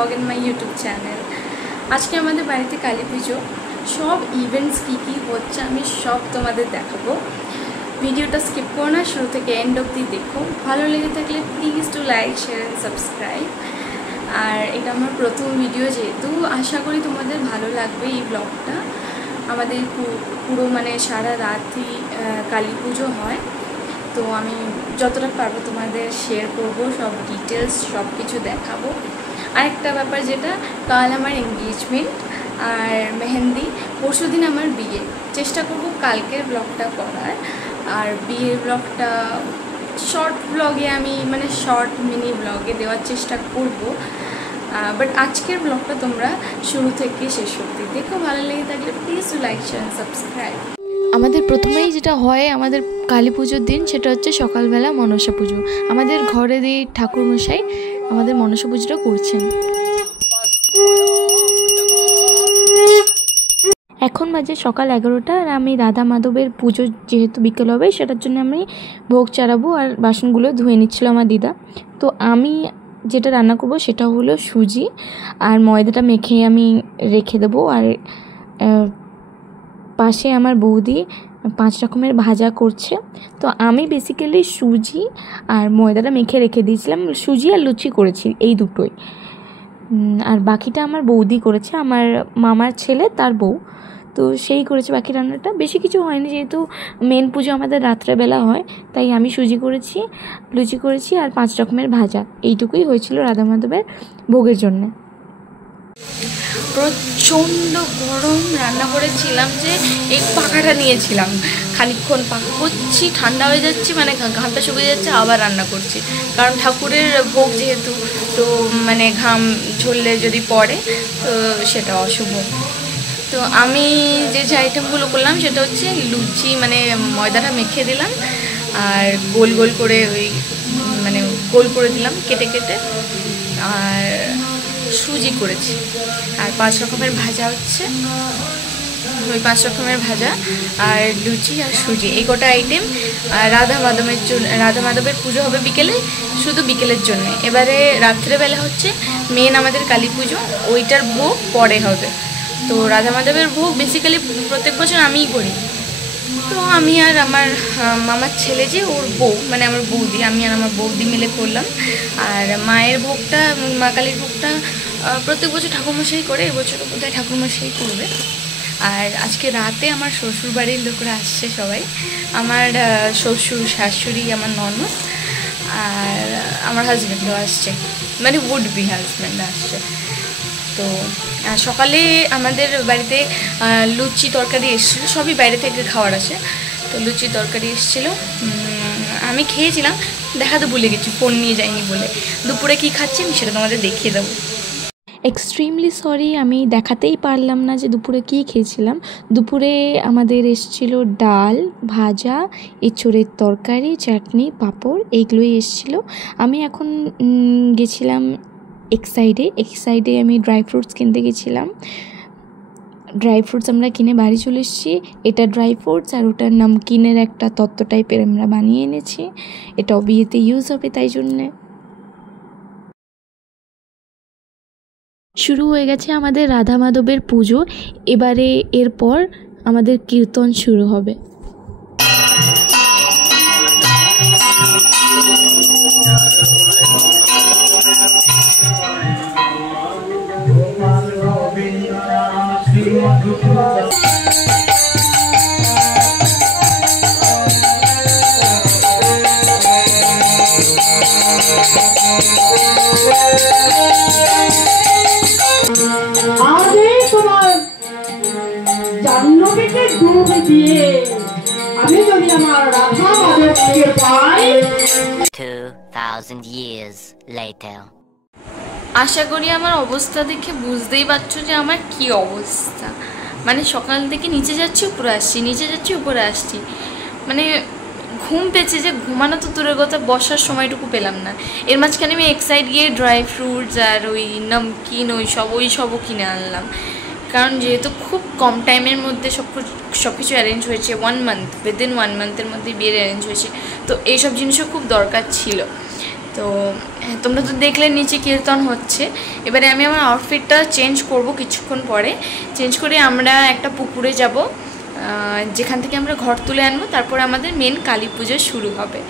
Blog in my YouTube channel. আজকে আমাদের বাড়িতে কালী পুজো, সব ইভেন্টস কী হচ্ছে আমি সব তোমাদের দেখাবো। ভিডিওটা স্কিপ করো না, শুরু থেকে এন্ড অবধি দেখো। ভালো লেগে থাকলে please to like, share and subscribe. আর এটা আমার প্রথম ভিডিও, যেহেতু আশা করি তোমাদের ভালো লাগবে এই ব্লগটা। আমাদের পুরো মানে সারা রাতই কালী পুজো হয়, তো আমি যতটা পারবো তোমাদের শেয়ার করব, সব ডিটেলস সব কিছু দেখাবো। আরেকটা ব্যাপার, যেটা কাল আমার এনগেজমেন্ট আর মেহেন্দি, পরশু দিন আমার বিয়ে। চেষ্টা করব কালকের ব্লগটা করার, আর বিয়ের ব্লগটা শর্ট ব্লগে আমি মানে শর্ট মিনি ব্লগে দেওয়ার চেষ্টা করব। বাট আজকের ব্লগটা তোমরা শুরু থেকে শেষ অবধি দেখো। ভালো লেগে থাকলে please like, share and subscribe. আমাদের প্রথমেই যেটা হয় আমাদের কালী পুজোর দিন, সেটা হচ্ছে সকালবেলা মনসা পুজো। আমাদের ঘরে দিয়ে ঠাকুরমশাই আমাদের মনসা পুজোটা করছেন। এখন বাজে সকাল 11টা, আর আমি রাধা মাধবের পুজো যেহেতু বিকেল হবে, সেটার জন্য আমি ভোগ চারাবো আর বাসনগুলো ধুয়ে নিচ্ছিল আমার দিদা। তো আমি যেটা রান্না করব সেটা হলো সুজি আর ময়দাটা মেখে আমি রেখে দেবো। আর পাশে আমার বৌদি 5 রকমের ভাজা করছে। তো আমি বেসিক্যালি সুজি আর ময়দাটা মেখে রেখে দিয়েছিলাম, সুজি আর লুচি করেছি এই দুটোই। আর বাকিটা আমার বৌদি করেছে, আমার মামার ছেলে তার বউ, তো সেই করেছে বাকি রান্নাটা। বেশি কিছু হয়নি, যেহেতু মেন পুজো আমাদের রাত্রেবেলা হয়, তাই আমি সুজি করেছি, লুচি করেছি আর 5 রকমের ভাজা, এইটুকুই হয়েছিল রাধা মাধবের ভোগের জন্যে। প্রচণ্ড গরম, রান্না করেছিলাম যে এই পাখাটা নিয়েছিলাম, খানিকক্ষণ পাখা করছি, ঠান্ডা হয়ে যাচ্ছি, মানে ঘামটা শুকিয়ে যাচ্ছে, আবার রান্না করছি। কারণ ঠাকুরের ভোগ যেহেতু, তো মানে ঘাম ঝরলে যদি পড়ে তো সেটা অশুভ। তো আমি যে আইটেমগুলো করলাম সেটা হচ্ছে লুচি, মানে ময়দাটা মেখে দিলাম আর গোল গোল করে ওই মানে গোল করে দিলাম কেটে কেটে, আর সুজি করেছি। আর 5 রকমের ভাজা হচ্ছে, ওই 5 রকমের ভাজা আর লুচি আর সুজি, এই কটা আইটেম রাধা মাধবের পুজো হবে বিকেলে, শুধু বিকেলের জন্য। এবারে রাত্রেবেলা হচ্ছে মেন আমাদের কালী পুজো, ওইটার ভোগ পরে হবে। তো রাধা মাধবের ভোগ বেসিক্যালি প্রত্যেক বছর আমিই করি। তো আমি আর আমার মামার ছেলে, যে ওর বউ, মানে আমার বৌদি, আমি আর আমার বৌদি মিলে করলাম। আর মায়ের ভোগটা, মা কালীর ভোগটা প্রত্যেক বছর ঠাকুরমশাই করে, এবছরও বোধহয় ঠাকুরমশাই করবে। আর আজকে রাতে আমার শ্বশুর বাড়ির লোকরা আসছে সবাই, আমার শ্বশুর শাশুড়ি, আমার ননদ আর আমার হাজব্যান্ডও আসছে, মানে উড বি হাজব্যান্ড আসছে। তো সকালে আমাদের বাড়িতে লুচি তরকারি এসেছিলো, সবই বাইরে থেকে খাওয়ার আসে, তো লুচি তরকারি এসেছিলো, আমি খেয়েছিলাম, দেখাতে ভুলে গেছি ফোন নিয়ে যাইনি বলে। দুপুরে কী খাচ্ছি আমি সেটা তোমাদের দেখিয়ে দেবো। এক্সট্রিমলি সরি, আমি দেখাতেই পারলাম না যে দুপুরে কী খেয়েছিলাম। দুপুরে আমাদের এসেছিলো ডাল, ভাজা, এঁচোড়ের তরকারি, চাটনি, পাঁপড়, এইগুলোই এসেছিলো। আমি এখন গেছিলাম এক্সাইডে আমি ড্রাই ফ্রুটস কিনতে গেছিলাম। ড্রাই ফ্রুটস আমরা কিনে বাড়ি চলে এসেছি। এটা ড্রাই ফ্রুটস আর ওটার নামকিনের একটা তত্ত্ব টাইপের আমরা বানিয়ে এনেছি, এটাও বিয়েতে ইউজ হবে, তাই জন্যে। শুরু হয়ে গেছে আমাদের রাধা মাধবের পুজো। এবারে এরপর আমাদের কীর্তন শুরু হবে। জাহ্নবীকে ডুব দিয়ে আমি যদি আমার রাধা মাধবকে পাই। 2000 years later. আশা করি আমার অবস্থা দেখে বুঝতেই পারছো যে আমার কি অবস্থা। মানে সকাল থেকে নিচে যাচ্ছি উপরে আসছি, নিচে যাচ্ছি উপরে আসছি, মানে ঘুম পেয়েছে, যে ঘুমানো তো দূরের কথা, বসার সময়টুকু পেলাম না। এর মাঝখানে আমি এক্সাইড গিয়ে ড্রাই ফ্রুটস আর ওই নমকিন ওই সবও কিনে আনলাম। কারণ যেহেতু খুব কম টাইমের মধ্যে সব কিছু অ্যারেঞ্জ হয়েছে, 1 মান্থ, উইদিন 1 মান্থের মধ্যে বিয়ের অ্যারেঞ্জ হয়েছে, তো এইসব জিনিসও খুব দরকার ছিল। তো তোমরা তো দেখলে নিচে কীর্তন হচ্ছে। এবারে আমি আমার আউটফিটটা চেঞ্জ করব কিছুক্ষণ পরে। চেঞ্জ করে আমরা একটা পুকুরে যাব, যেখান থেকে আমরা ঘর তুলে আনবো। তারপরে আমাদের মেন কালী পুজো শুরু হবে।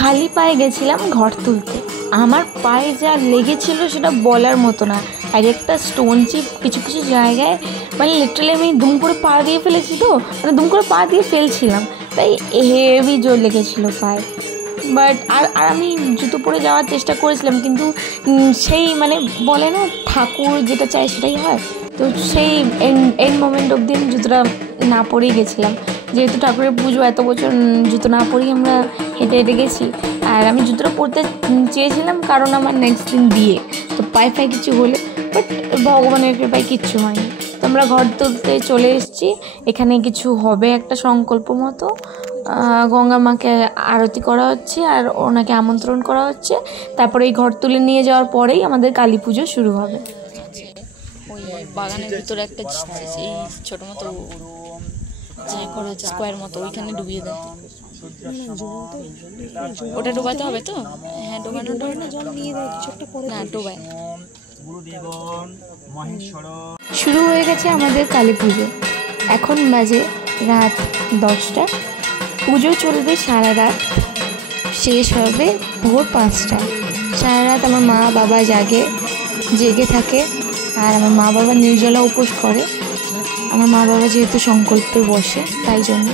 খালি পায়ে গেছিলাম ঘর তুলতে, আমার পায়ে যা লেগেছিল সেটা বলার মতো না। আর একটা স্টোন চিপ কিছু কিছু জায়গায় মানে লিটারালি আমি দুম করে পা দিয়ে ফেলেছি, তো মানে দুম করে পা দিয়ে ফেলছিলাম, তাই হেভি জোর লেগেছিলো পায়ে। বাট আর আমি জুতো পরে যাওয়ার চেষ্টা করেছিলাম, কিন্তু সেই মানে বলে না ঠাকুর যেটা চায় সেটাই হয়, তো সেই এন্ড মোমেন্ট অবধি আমি জুতোটা না পরেই গেছিলাম। যেহেতু ঠাকুরের পুজো, এত বছর জুতো না পরেই আমরা হেঁটে হেঁটে গেছি। আর আমি জুতোটা পরতে চেয়েছিলাম কারণ আমার নেক্সট দিন বিয়ে, তো পায়ে ফায়ে কিছু হলে, বাট ভগবানের কৃপায় কিচ্ছু হয়নি। তো আমরা ঘর তুলতে চলে এসেছি। এখানে কিছু হবে একটা সংকল্প মতো, গঙ্গা মাকে আরতি করা হচ্ছে আর ওনাকে আমন্ত্রণ করা হচ্ছে। তারপরে এই ঘর তুলে নিয়ে যাওয়ার পরেই আমাদের কালী পুজো শুরু হবে। ওই বাগানের ভিতরে একটা এই ছোটো মতো যে করা স্কোয়ার মতো, ওইখানে ডুবিয়ে দেয়। ওটা ডোবাতে হবে তো? হ্যাঁ, ডোবানো না, ডোবায়। শুরু হয়ে গেছে আমাদের কালী পুজো। এখন বাজে রাত 10টা। পুজো চলবে সারা রাত, শেষ হবে ভোর 5টা। সারা রাত আমার মা বাবা জেগে থাকে, আর আমার মা বাবা নির্জলা উপোস করে। আমার মা বাবা যেহেতু সংকল্পে বসে, তাই জন্য।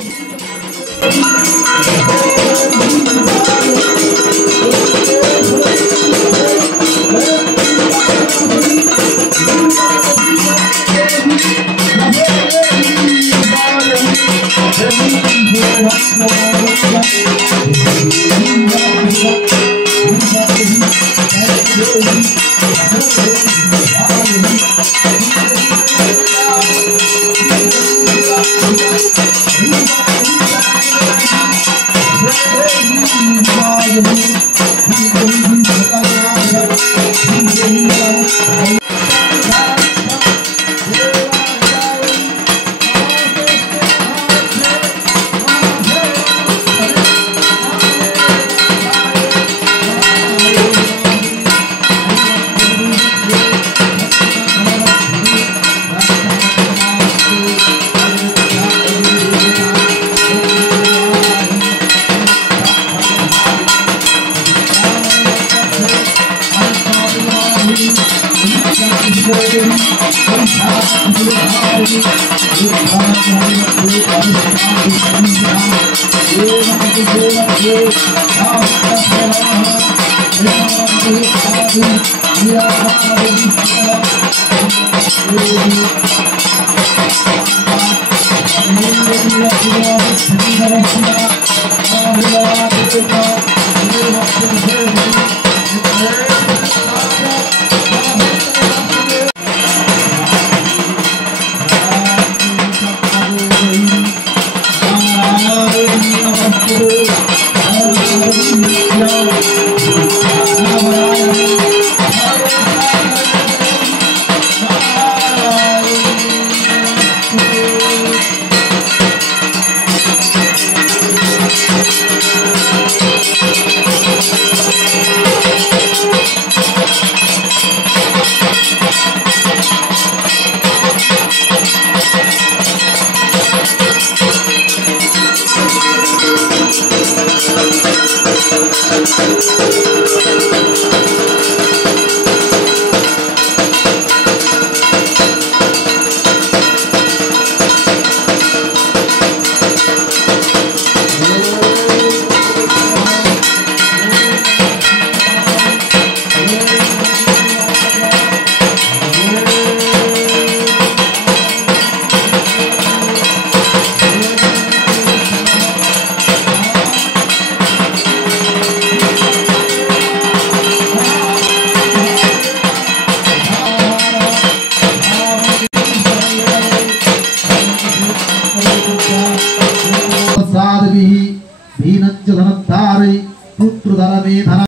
धरणी धन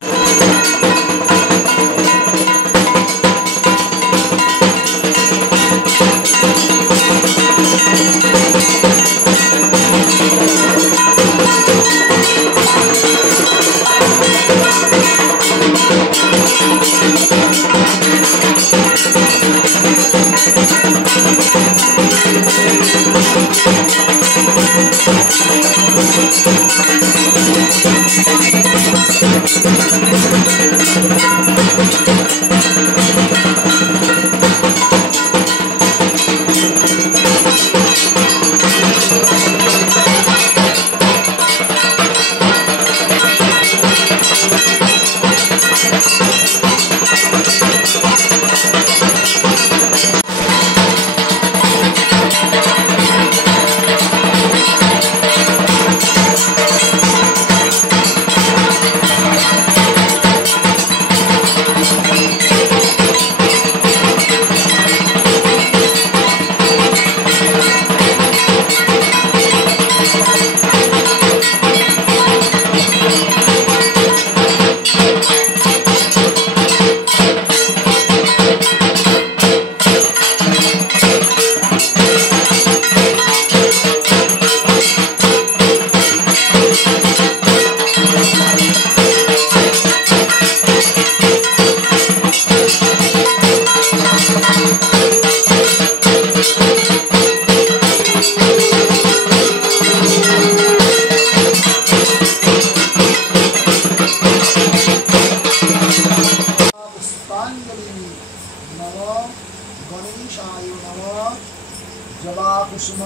जवाकुसुम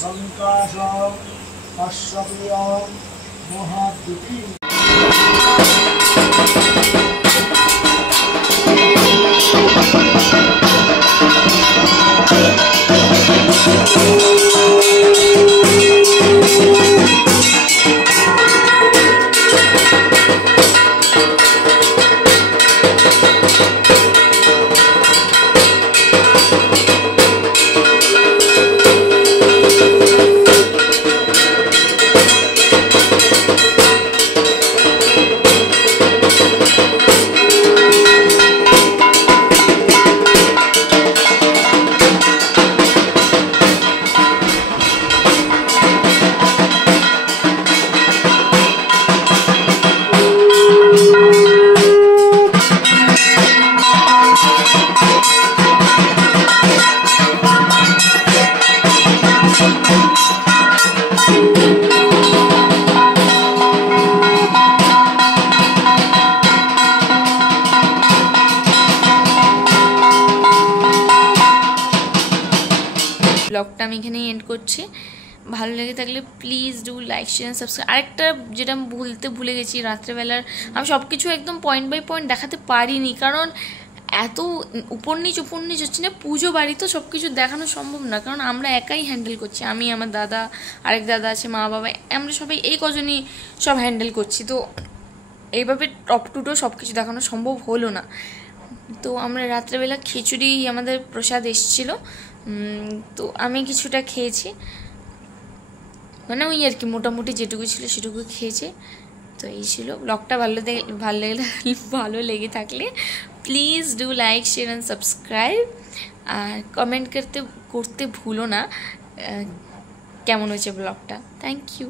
संकाश अश्वप्रिय महाद्युति ব্লগটা আমি এখানেই এন্ড করছি। ভালো লেগে থাকলে please do like share subscribe. আরেকটা যেটা ভুলে গেছি, রাত্রেবেলার আমি সব কিছু একদম পয়েন্ট বাই পয়েন্ট দেখাতে পারিনি, কারণ এত উপর নিচ হচ্ছে না, পুজো বাড়ি তো সব কিছু দেখানো সম্ভব না, কারণ আমরা একাই হ্যান্ডেল করছি। আমি, আমার দাদা, আরেক দাদা আছে, মা বাবা, আমরা সবাই এই কজনই সব হ্যান্ডেল করছি। তো এইভাবে টপ টু টো সব কিছু দেখানো সম্ভব হলো না। তো আমরা রাত্রেবেলা খিচুড়ি আমাদের প্রসাদ এসেছিলো, তো আমি কিছুটা খেয়েছি, মানে ওই আর কি মোটামুটি যেটুকু ছিল সেটুকু খেয়েছি। তো এই ছিল ব্লগটা। ভালো লেগে থাকলে please do like share and subscribe, আর কমেন্ট করতে ভুলো না কেমন হয়েছে ব্লগটা। Thank you.